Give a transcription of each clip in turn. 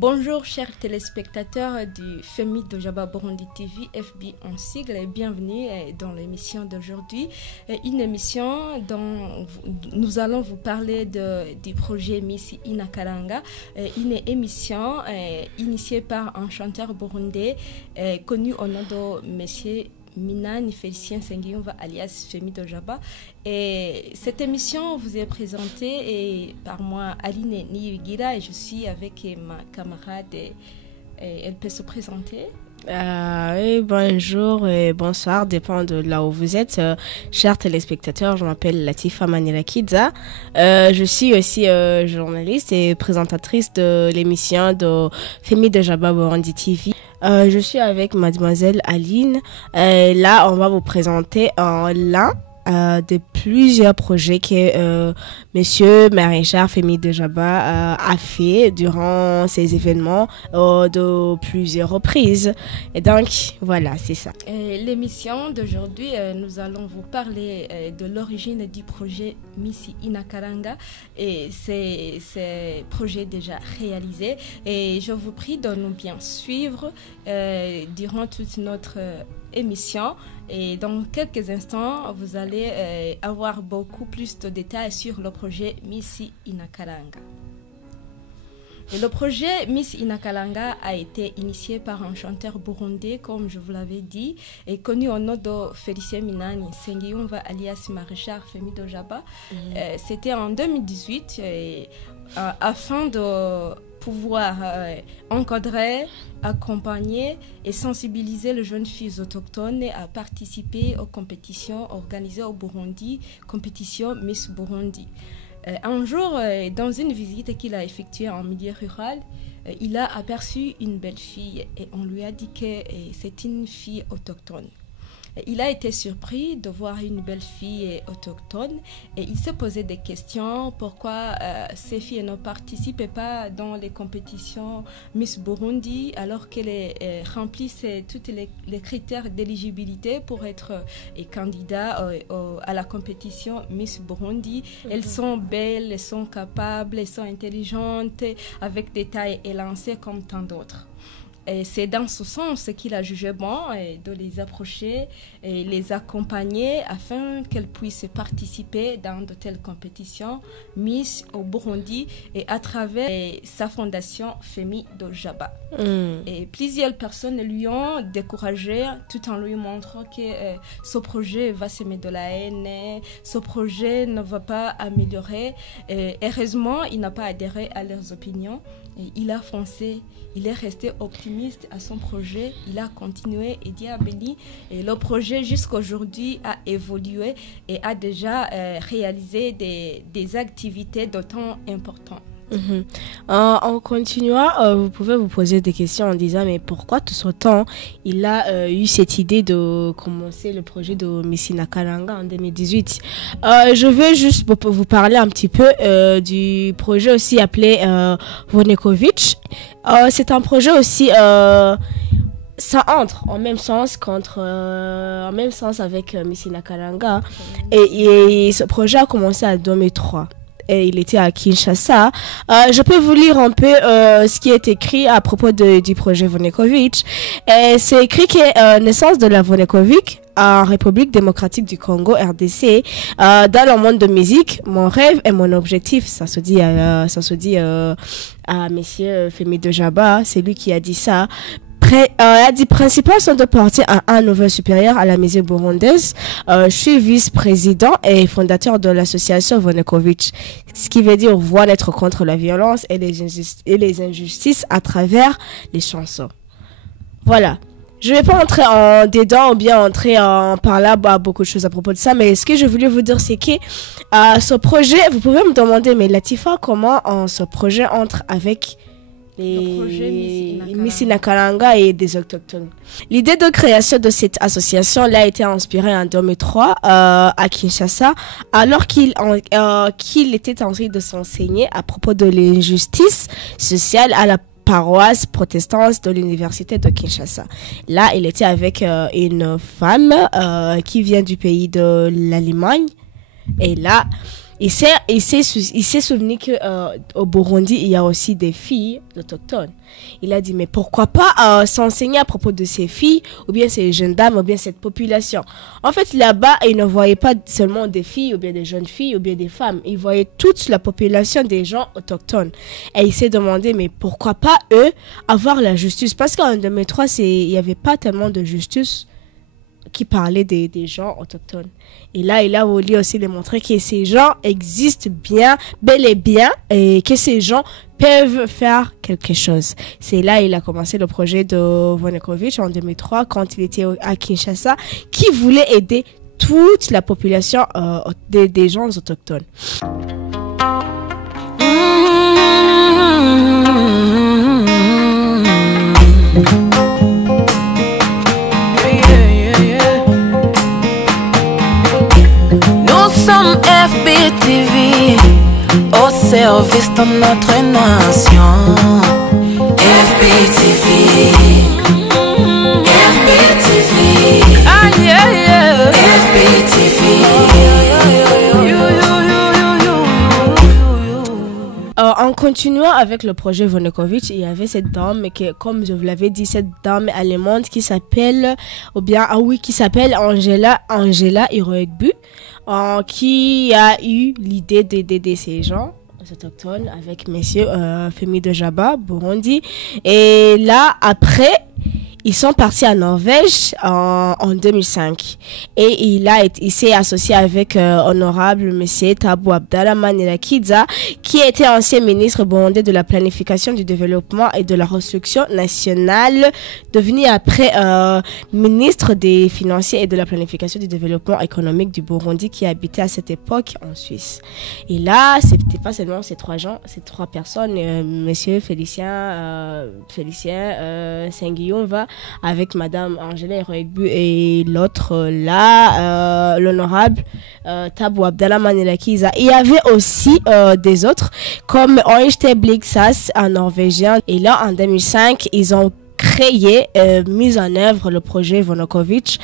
Bonjour chers téléspectateurs du FEMI Dojaba Burundi TV, FB en sigle, et bienvenue dans l'émission d'aujourd'hui. Une émission dont nous allons vous parler du projet Miss Inakalanga, une émission initiée par un chanteur burundais connu au nom de Monsieur Minani Félicien Sengiyumva alias Femi Dojaba. Et cette émission vous est présentée par moi, Aline Niyigira, et je suis avec ma camarade. Elle peut se présenter? Oui, bonjour et bonsoir, dépend de là où vous êtes. Chers téléspectateurs, je m'appelle Latifa Manilakidza. Je suis aussi journaliste et présentatrice de l'émission de Femi Dojaba Burundi TV. Je suis avec mademoiselle Aline. Là, on va vous présenter l'un de plusieurs projets que Monsieur Maréchal Femi Dojaba a fait durant ces événements de plusieurs reprises. Et donc, voilà, c'est ça. L'émission d'aujourd'hui, nous allons vous parler de l'origine du projet Miss Inakalanga et ces projets déjà réalisés. Et je vous prie de nous bien suivre durant toute notre émission. Et dans quelques instants, vous allez avoir beaucoup plus de détails sur le projet Miss Inakalanga. Et le projet Miss Inakalanga a été initié par un chanteur burundais, comme je vous l'avais dit, et connu au nom de Félicien Minani Sengiyumva alias Maréchal Femi Dojaba. C'était en 2018 afin de pouvoir encadrer, accompagner et sensibiliser les jeunes filles autochtones à participer aux compétitions organisées au Burundi, compétition Miss Burundi. Un jour, dans une visite qu'il a effectuée en milieu rural, il a aperçu une belle fille et on lui a dit que c'est une fille autochtone. Il a été surpris de voir une belle fille autochtone et il s'est posé des questions. Pourquoi ces filles ne participaient pas dans les compétitions Miss Burundi alors qu'elles remplissent tous les critères d'éligibilité pour être candidat à la compétition Miss Burundi. Elles sont belles, elles sont capables, elles sont intelligentes, avec des tailles élancées comme tant d'autres. Et c'est dans ce sens qu'il a jugé bon de les approcher et les accompagner afin qu'elles puissent participer dans de telles compétitions Miss au Burundi et à travers sa fondation Femi Dojaba. Et plusieurs personnes lui ont découragé tout en lui montrant que ce projet va semer de la haine, ce projet ne va pas améliorer. Heureusement, il n'a pas adhéré à leurs opinions. Et il a foncé, il est resté optimiste à son projet, il a continué et Dieu a béni. Et le projet jusqu'à aujourd'hui a évolué et a déjà réalisé des activités d'autant importantes. En continuant, vous pouvez vous poser des questions en disant mais pourquoi tout ce temps il a eu cette idée de commencer le projet de Miss Inakalanga en 2018. Je vais juste vous parler un petit peu du projet aussi appelé Vonekovic. C'est un projet aussi ça entre en même sens avec Miss Inakalanga et ce projet a commencé en 2003. Et il était à Kinshasa. Je peux vous lire un peu ce qui est écrit à propos du projet Vonekovic. C'est écrit que naissance de la Vonekovic en République démocratique du Congo, RDC, dans le monde de musique, mon rêve et mon objectif. Ça se dit à Monsieur Femi Dojaba, c'est lui qui a dit ça. A dit principal sont de porter un nouveau supérieur à la musique burundaise. Je suis vice-président et fondateur de l'association Vonekovic, ce qui veut dire voix d'être contre la violence et les injustices à travers les chansons. Voilà. Je vais pas entrer en dedans ou bien entrer en par là beaucoup de choses à propos de ça, mais ce que je voulais vous dire c'est que ce projet, vous pouvez me demander mais Latifa, comment ce projet entre avec le projet Miss Inakalanga et des autochtones. L'idée de création de cette association a été inspirée en 2003 à Kinshasa, alors qu'il était en train de s'enseigner à propos de l'injustice sociale à la paroisse protestante de l'université de Kinshasa. Là, il était avec une femme qui vient du pays de l'Allemagne. Et là, il s'est souvenu que au Burundi, il y a aussi des filles autochtones. Il a dit, mais pourquoi pas s'enseigner à propos de ces filles, ou bien ces jeunes dames, ou bien cette population. En fait, là-bas, il ne voyait pas seulement des filles, ou bien des jeunes filles, ou bien des femmes. Il voyait toute la population des gens autochtones. Et il s'est demandé, mais pourquoi pas eux avoir la justice? Parce qu'en 2003, il n'y avait pas tellement de justice qui parlait des gens autochtones. Et là, il a voulu aussi démontrer que ces gens existent bien, bel et bien, et que ces gens peuvent faire quelque chose. C'est là il a commencé le projet de Vonekovitch en 2003, quand il était à Kinshasa, qui voulait aider toute la population des gens autochtones. FBTV, au service de notre nation. FBTV, FBTV, ah yeah yeah. FBTV. En continuant avec le projet Vonekovitch, il y avait cette dame, comme je vous l'avais dit, cette dame allemande qui s'appelle Angela Hiroegbu, qui a eu l'idée d'aider ces gens autochtones avec monsieur Femi de Jaba, Burundi. Et là, après, ils sont partis à Norvège en 2005 et il s'est associé avec honorable monsieur Thabo Abdallah Manirakiza, qui était ancien ministre burundais de la planification du développement et de la reconstruction nationale, devenu après ministre des financiers et de la planification du développement économique du Burundi, qui habitait à cette époque en Suisse. Et là, c'était pas seulement ces trois personnes, monsieur Félicien Saint-Guillaume avec madame Angela Hiroegbu et l'autre là, l'honorable Thabo Abdallah Manirakiza. Il y avait aussi des autres comme Øystein Bliksas, un Norvégien. Et là, en 2005, ils ont mis en œuvre le projet Vonekovitch.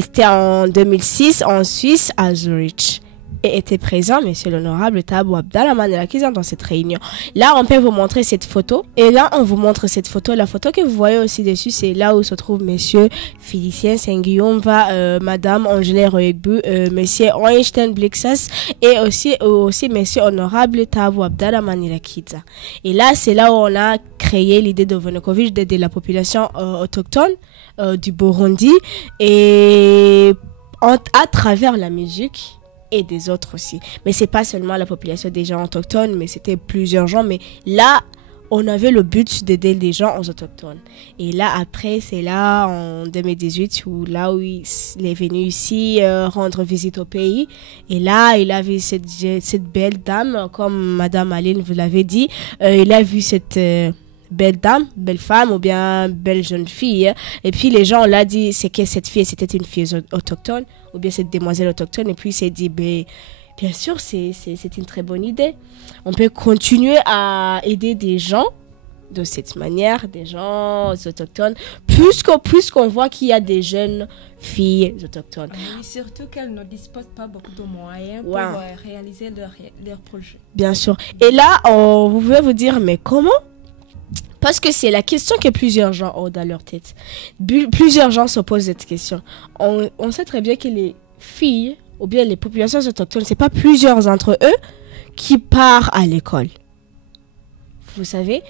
C'était en 2006 en Suisse, à Zurich. Et était présent monsieur l'honorable Thabo Abdallah Manirakiza dans cette réunion. Là, on peut vous montrer cette photo. Et là, on vous montre cette photo. La photo que vous voyez aussi dessus, c'est là où se trouve monsieur Félicien Saint-Guillaume, madame Angela Hiroegbu, monsieur Øystein Bliksas et aussi monsieur honorable Thabo Abdallah Manirakiza. Et là, c'est là où on a créé l'idée de Vonekovitch, d'aider la population autochtone du Burundi, et à travers la musique et des autres aussi. Mais c'est pas seulement la population des gens autochtones, mais c'était plusieurs gens. Mais là, on avait le but d'aider les gens autochtones. Et là, après, c'est là, en 2018, où il est venu ici rendre visite au pays. Et là, il a vu cette belle dame, comme Madame Aline vous l'avait dit. Il a vu cette belle dame, belle femme ou bien belle jeune fille. Et puis les gens l'ont dit, c'est que cette fille, c'était une fille autochtone ou bien cette demoiselle autochtone. Et puis il s'est dit, bien sûr, c'est une très bonne idée. On peut continuer à aider des gens de cette manière, des gens autochtones, plus qu'on voit qu'il y a des jeunes filles autochtones. Oui, surtout qu'elles ne disposent pas beaucoup de moyens pour réaliser leur projet. Bien sûr. Et là, vous pouvez vous dire, mais comment? Parce que c'est la question que plusieurs gens ont dans leur tête. Plusieurs gens se posent cette question. On sait très bien que les filles, ou bien les populations autochtones, c'est pas plusieurs d'entre eux qui partent à l'école. Vous savez?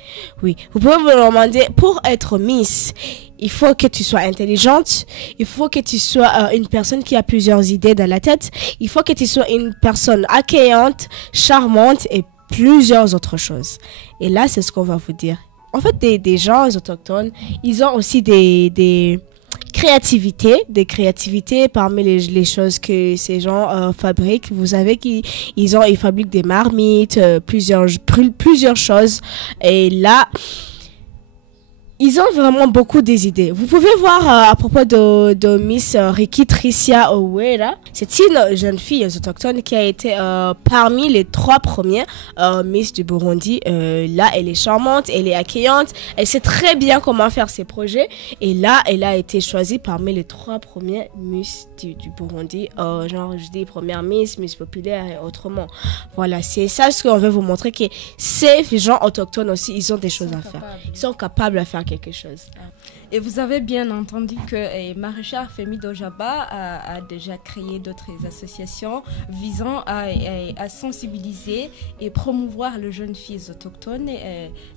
Oui. Vous pouvez vous demander, pour être Miss, il faut que tu sois intelligente, il faut que tu sois une personne qui a plusieurs idées dans la tête, il faut que tu sois une personne accueillante, charmante et plusieurs autres choses. Et là, c'est ce qu'on va vous dire. En fait, des gens autochtones, ils ont aussi des créativités parmi les choses que ces gens fabriquent. Vous savez qu'ils fabriquent des marmites, plusieurs choses. Et là, ils ont vraiment beaucoup des idées. Vous pouvez voir à propos de Miss Riki Tricia Owera. C'est une jeune fille autochtone qui a été parmi les 3 premières Miss du Burundi. Là, elle est charmante, elle est accueillante, elle sait très bien comment faire ses projets. Et là, elle a été choisie parmi les 3 premières Miss du Burundi. Genre, je dis première Miss populaire et autrement. Voilà, c'est ça ce qu'on veut vous montrer, que ces gens autochtones aussi, ils ont des choses à faire. Ils sont capables à faire quelque chose. Et vous avez bien entendu que Maréchal Femi Dojaba a déjà créé d'autres associations visant à sensibiliser et promouvoir les jeunes filles autochtones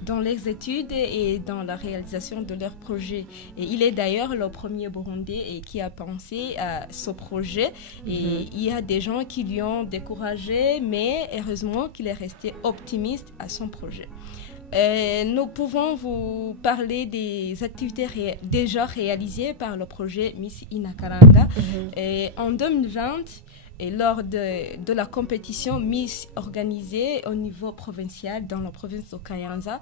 dans les études et dans la réalisation de leurs projets. Et il est d'ailleurs le premier Burundais qui a pensé à ce projet. Et il y a des gens qui lui ont découragé, mais heureusement qu'il est resté optimiste à son projet. Nous pouvons vous parler des activités déjà réalisées par le projet Miss Inakaranga. En 2020, et lors de la compétition Miss organisée au niveau provincial dans la province de Kayanza,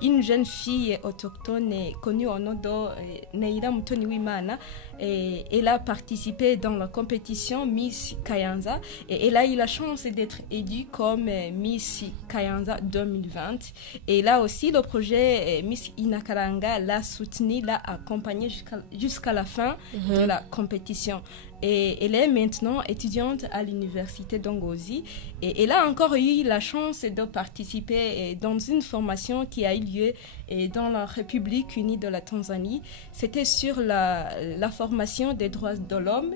une jeune fille autochtone connue au nom de Neira Mutoniwimana, elle a participé dans la compétition Miss Kayanza et elle a eu la chance d'être élue comme Miss Kayanza 2020. Et là aussi, le projet Miss Inakaranga l'a soutenue, l'a accompagnée jusqu'à la fin de la compétition. Et elle est maintenant étudiante à l'université d'Ongozi. Et elle a encore eu la chance de participer dans une formation qui a eu lieu dans la République unie de la Tanzanie. C'était sur la formation des droits de l'homme.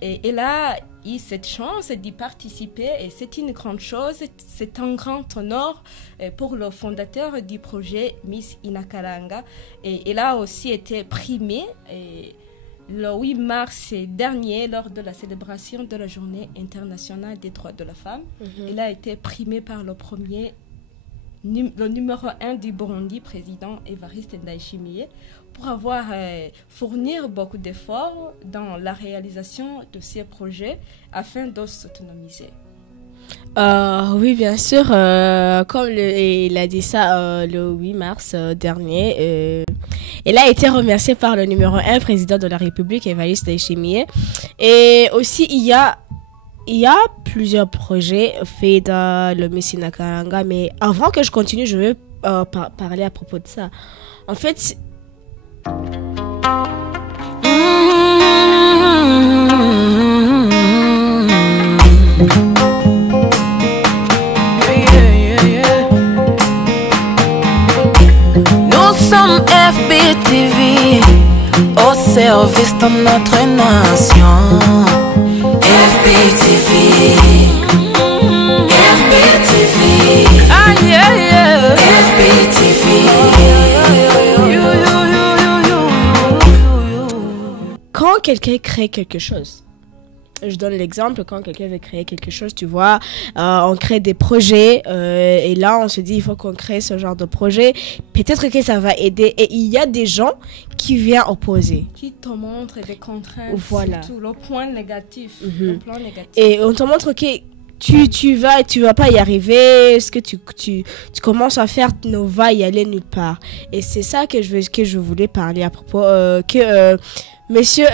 Et elle a eu cette chance d'y participer. Et c'est une grande chose, c'est un grand honneur pour le fondateur du projet Miss Inakaranga. Et elle a aussi été primée le 8 mars dernier, lors de la célébration de la Journée internationale des droits de la femme. Elle a été primée par le numéro 1 du Burundi, président Évariste Ndayishimiye, pour avoir fourni beaucoup d'efforts dans la réalisation de ces projets afin de s'autonomiser. Oui, bien sûr. Comme il a dit ça le 8 mars dernier, elle a été remerciée par le numéro 1 président de la République, Évariste Ndayishimiye. Et aussi, il y a plusieurs projets faits dans le Miss Inakaranga. Mais avant que je continue, je veux parler à propos de ça. En fait... FBTV au service de notre nation. FBTV, FBTV, ah yeah yeah. FBTV. Quand quelqu'un crée quelque chose, je donne l'exemple, quand quelqu'un veut créer quelque chose, tu vois, on crée des projets et là on se dit il faut qu'on crée ce genre de projet, peut-être que ça va aider, et il y a des gens qui viennent opposer, qui te montrent des contraintes, voilà. Surtout le point négatif, le plan négatif. Et on te montre que tu vas pas y arriver, ce que tu commences à faire ne va y aller nulle part. Et c'est ça que je voulais parler à propos Monsieur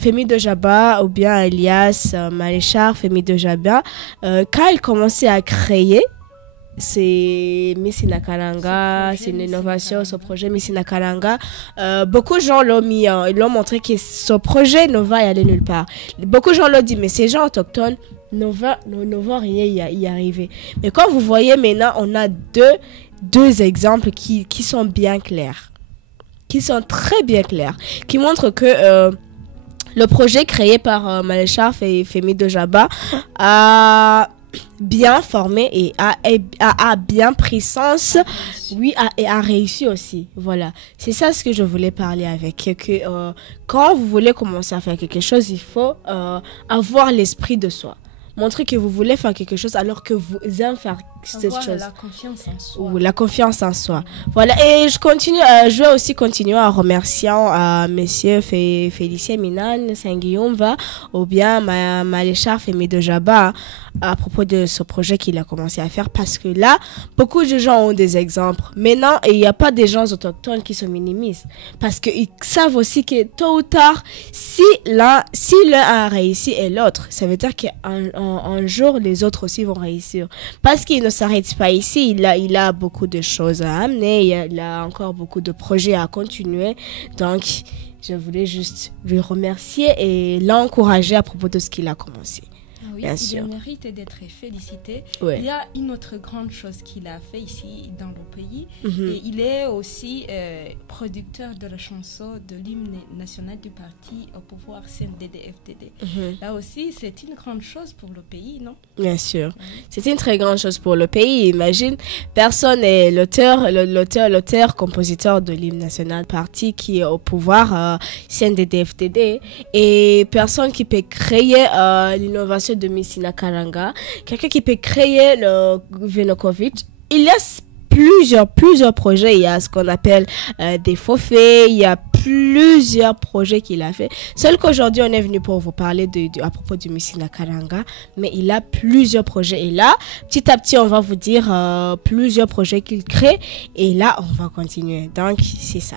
Femi Dojaba, ou bien alias Maréchal Femi Dojaba, quand il commençait à créer, c'est Miss Inakaranga, c'est une innovation, ce projet Miss Inakaranga. Beaucoup de gens l'ont montré que ce projet ne va y aller nulle part. Beaucoup de gens l'ont dit, mais ces gens autochtones ne vont rien y arriver. Mais quand vous voyez maintenant, on a deux exemples qui sont bien clairs. Qui sont très bien clairs, qui montrent que le projet créé par Maréchal Femi Dojaba a bien formé et a bien pris sens, oui, et a réussi aussi. Voilà, c'est ça ce que je voulais parler avec, que quand vous voulez commencer à faire quelque chose, il faut avoir l'esprit de soi. Montrer que vous voulez faire quelque chose alors que vous aimez faire cette Avoir chose. la confiance en soi. Ou la confiance en soi. Voilà, et je vais aussi continuer en remerciant Monsieur Félicien Minan Saint-Guillaume ou bien Maléchar Femi de Jaba à propos de ce projet qu'il a commencé à faire, parce que là, beaucoup de gens ont des exemples. Maintenant, il n'y a pas des gens autochtones qui se minimisent, parce qu'ils savent aussi que tôt ou tard, si l'un a réussi et l'autre, ça veut dire qu'un jour, les autres aussi vont réussir. Parce qu'il ne s'arrête pas ici, il a beaucoup de choses à amener, il a encore beaucoup de projets à continuer. Donc, je voulais juste lui remercier et l'encourager à propos de ce qu'il a commencé. Oui, bien il sûr. mérite d'être félicité. Ouais. Il y a une autre grande chose qu'il a fait ici dans le pays. Mhm. Et il est aussi producteur de la chanson de l'hymne national du parti au pouvoir CNDD-FDD. Mhm. Là aussi, c'est une grande chose pour le pays, non? Bien sûr. C'est une très grande chose pour le pays. Imagine, personne n'est l'auteur, compositeur de l'hymne national parti qui est au pouvoir, CNDD-FDD, et personne qui peut créer l'innovation de Miss Inakaranga, quelqu'un qui peut créer le Venokovic. Il y a plusieurs projets. Il y a ce qu'on appelle des faux faits. Il y a plusieurs projets qu'il a fait. Seul qu'aujourd'hui, on est venu pour vous parler à propos du Miss Inakaranga, mais il a plusieurs projets. Et là, petit à petit, on va vous dire plusieurs projets qu'il crée. Et là, on va continuer. Donc, c'est ça.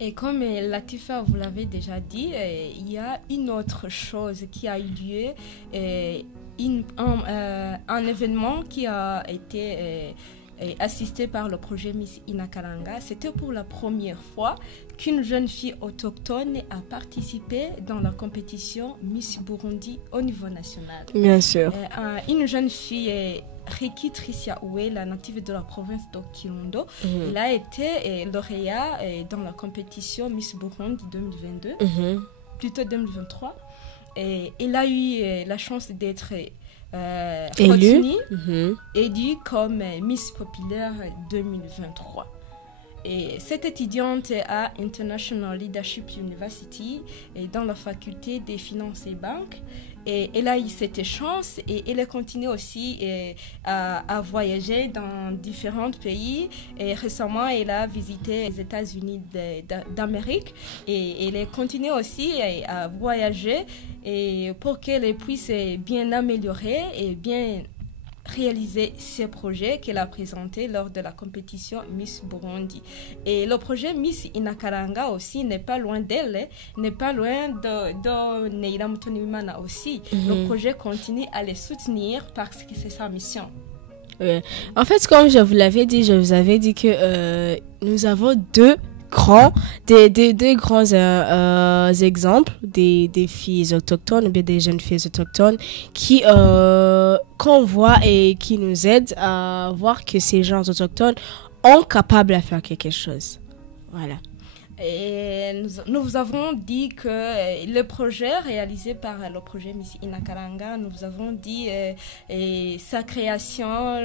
Et comme Latifa vous l'avez déjà dit, il y a une autre chose qui a eu lieu, un événement qui a été assisté par le projet Miss Inakaranga. C'était pour la première fois qu'une jeune fille autochtone a participé dans la compétition Miss Burundi au niveau national. Bien sûr. Une jeune fille, Riki Tricia Oué, la native de la province de Kirundo, elle a été lauréat dans la compétition Miss Burundi 2022, plutôt 2023. Et elle a eu la chance d'être retenue, élue comme Miss Populaire 2023. Et cette étudiante à International Leadership University et dans la faculté des finances et banques. Et elle a eu cette chance et elle a continué aussi à voyager dans différents pays. Et récemment, elle a visité les États-Unis d'Amérique et elle a continué aussi à voyager et pour qu'elle puisse bien améliorer et bien réaliser ces projets qu'elle a présentés lors de la compétition Miss Burundi. Et le projet Miss Inakaranga aussi n'est pas loin d'elle, n'est pas loin de Neira Mutoniwimana aussi. Le projet continue à les soutenir parce que c'est sa mission. Ouais. En fait, comme je vous avais dit que nous avons deux grands exemples des filles autochtones ou bien des jeunes filles autochtones qui qu'on voit et qui nous aident à voir que ces gens autochtones sont capables à faire quelque chose. Voilà. Et nous vous avons dit que le projet réalisé par le projet Miss Inakaranga, nous vous avons dit sa création,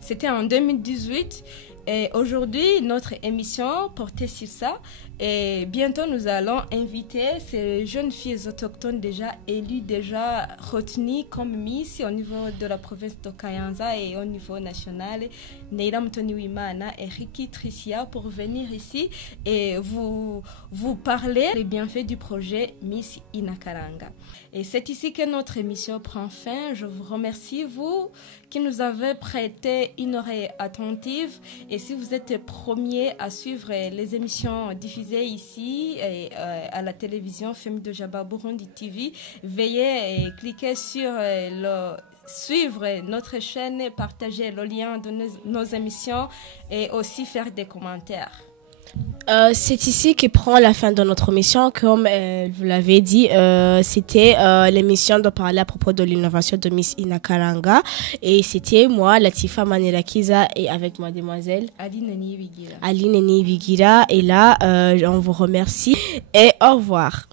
c'était en 2018. Et aujourd'hui, notre émission portait sur ça. Et bientôt, nous allons inviter ces jeunes filles autochtones déjà élues, déjà retenues comme Miss au niveau de la province de Kayanza et au niveau national, Neira Mutoniwimana et Riki Tricia, pour venir ici et vous parler des bienfaits du projet Miss Inakaranga. Et c'est ici que notre émission prend fin. Je vous remercie, vous qui nous avez prêté une oreille attentive. Et si vous êtes premiers à suivre les émissions diffusées ici à la télévision Femi de Jaba Burundi TV, veuillez cliquer sur suivre notre chaîne, partager le lien de nos émissions et aussi faire des commentaires. C'est ici que prend la fin de notre émission. Comme vous l'avez dit, c'était l'émission de parler à propos de l'innovation de Miss Inakaranga. Et c'était moi, Latifa Manirakiza, et avec mademoiselle Aline Neni Bigira. Et là, on vous remercie et au revoir.